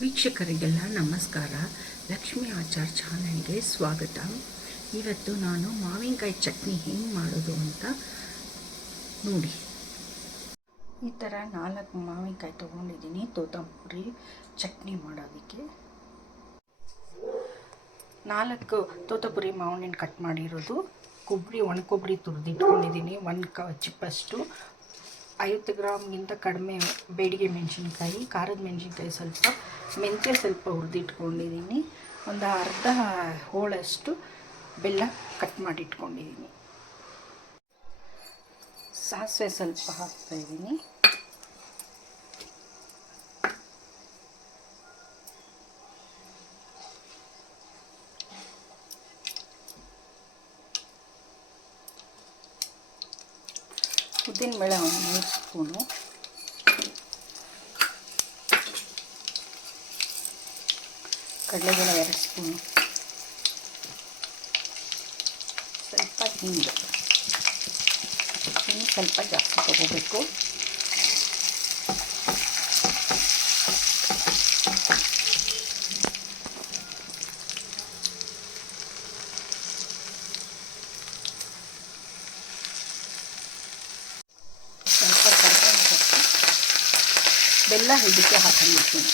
ವೀಕ್ಷಕರಿಗೆಲ್ಲ ನಮಸ್ಕಾರ. ಲಕ್ಷ್ಮೀ ಆಚಾರ್ ಚಾನಲ್ಗೆ ಸ್ವಾಗತ. ಇವತ್ತು ನಾನು ಮಾವಿನಕಾಯಿ ಚಟ್ನಿ ಹೆಂಗೆ ಮಾಡೋದು ಅಂತ ನೋಡಿ. ಈ ಥರ 4 ಮಾವಿನಕಾಯಿ ತೊಗೊಂಡಿದ್ದೀನಿ ತೋತಂಪುರಿ ಚಟ್ನಿ ಮಾಡೋದಕ್ಕೆ. 4 ತೋತಪುರಿ ಮಾವಿನ ಕಟ್ ಮಾಡಿರೋದು, ಒಣ ಕೊಬ್ಬರಿ ತುರಿದಿಟ್ಕೊಂಡಿದ್ದೀನಿ 1 ಚಿಪ್ಪಷ್ಟು, 50 ಗ್ರಾಮ್ಗಿಂತ ಕಡಿಮೆ ಬೇಡಿಗೆ ಮೆಣಸಿನ್ಕಾಯಿ, ಖಾರದ ಮೆಣಸಿನ್ಕಾಯಿ ಸ್ವಲ್ಪ, ಮೆಂತ್ಯ ಸ್ವಲ್ಪ ಹುರಿದಿಟ್ಕೊಂಡಿದ್ದೀನಿ, ಒಂದು ಅರ್ಧ ಹೋಳಷ್ಟು ಬೆಲ್ಲ ಕಟ್ ಮಾಡಿಟ್ಕೊಂಡಿದ್ದೀನಿ, ಸಾಸಿವೆ ಸ್ವಲ್ಪ ಹಾಕ್ತಾಯಿದ್ದೀನಿ, ಉದ್ದಿನಬೇಳೆ 1 3 ಸ್ಪೂನು, ಕಡಲೆಬೇಳೆ 2 ಸ್ಪೂನು, ಸ್ವಲ್ಪ ಹಿಂಗೆ ಸ್ವಲ್ಪ ಜಾಸ್ತಿ ತಗೋಬೇಕು, ಬೆಲ್ಲ ಇದಕ್ಕೆ ಹಾಕೊಂಡಿರ್ತೀನಿ.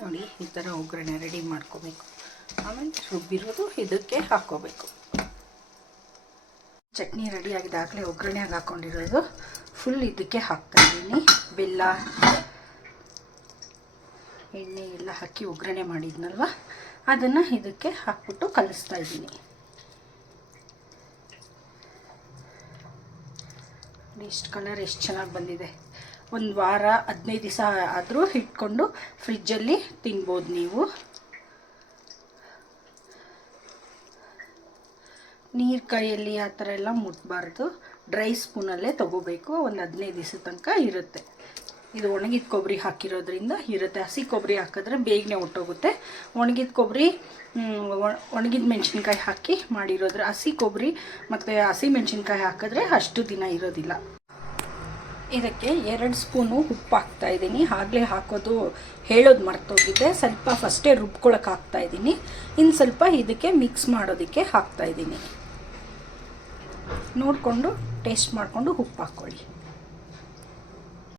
ನೋಡಿ, ಈ ಥರ ಒಗ್ಗರಣೆ ರೆಡಿ ಮಾಡ್ಕೋಬೇಕು. ಆಮೇಲೆ ರುಬ್ಬಿರೋದು ಇದಕ್ಕೆ ಹಾಕ್ಕೋಬೇಕು. ಚಟ್ನಿ ರೆಡಿ ಆಗಿದಾಗಲೇ ಒಗ್ಗರಣೆಗೆ ಹಾಕ್ಕೊಂಡಿರೋದು ಫುಲ್ ಇದಕ್ಕೆ ಹಾಕ್ತಾಯಿದ್ದೀನಿ. ಬೆಲ್ಲ, ಎಣ್ಣೆ ಎಲ್ಲ ಹಾಕಿ ಒಗ್ಗರಣೆ ಮಾಡಿದ್ನಲ್ವ, ಅದನ್ನು ಇದಕ್ಕೆ ಹಾಕ್ಬಿಟ್ಟು ಕಲಿಸ್ತಾ ಇದ್ದೀನಿ. ಇಷ್ಟು ಕಲರ್ ಎಷ್ಟು ಚೆನ್ನಾಗಿ ಬಂದಿದೆ. ಒಂದು ವಾರ 15 ದಿವಸ ಆದರೂ ಇಟ್ಕೊಂಡು ಫ್ರಿಜ್ಜಲ್ಲಿ ತಿನ್ಬೋದು ನೀವು. ನೀರು ಕೈಯಲ್ಲಿ ಆ ಥರ ಎಲ್ಲ ಮುಟ್ಬಾರ್ದು, ಡ್ರೈ ಸ್ಪೂನಲ್ಲೇ ತೊಗೋಬೇಕು. ಒಂದು 15 ದಿವಸ ತನಕ ಇರುತ್ತೆ. ಇದು ಒಣಗಿದ ಕೊಬ್ಬರಿ ಹಾಕಿರೋದ್ರಿಂದ ಇರುತ್ತೆ. ಹಸಿ ಕೊಬ್ಬರಿ ಹಾಕಿದ್ರೆ ಬೇಗನೆ ಹೊಟ್ಟೋಗುತ್ತೆ. ಒಣಗಿದ ಕೊಬ್ಬರಿ, ಒಣಗಿದ ಮೆಣಸಿನ್ಕಾಯಿ ಹಾಕಿ ಮಾಡಿರೋದ್ರೆ, ಹಸಿ ಕೊಬ್ಬರಿ ಮತ್ತು ಹಸಿ ಮೆಣಸಿನ್ಕಾಯಿ ಹಾಕಿದ್ರೆ ಅಷ್ಟು ದಿನ ಇರೋದಿಲ್ಲ. ಇದಕ್ಕೆ 2 ಸ್ಪೂನು ಉಪ್ಪು ಹಾಕ್ತಾಯಿದ್ದೀನಿ. ಆಗಲೇ ಹಾಕೋದು ಹೇಳೋದು ಮರ್ತೋಗಿದ್ದೆ. ಸ್ವಲ್ಪ ಫಸ್ಟೇ ರುಬ್ಕೊಳಕ್ಕೆ ಹಾಕ್ತಾಯಿದ್ದೀನಿ. ಇನ್ನು ಸ್ವಲ್ಪ ಇದಕ್ಕೆ ಮಿಕ್ಸ್ ಮಾಡೋದಕ್ಕೆ ಹಾಕ್ತಾಯಿದ್ದೀನಿ. ನೋಡಿಕೊಂಡು ಟೇಸ್ಟ್ ಮಾಡಿಕೊಂಡು ಉಪ್ಪು ಹಾಕ್ಕೊಳ್ಳಿ.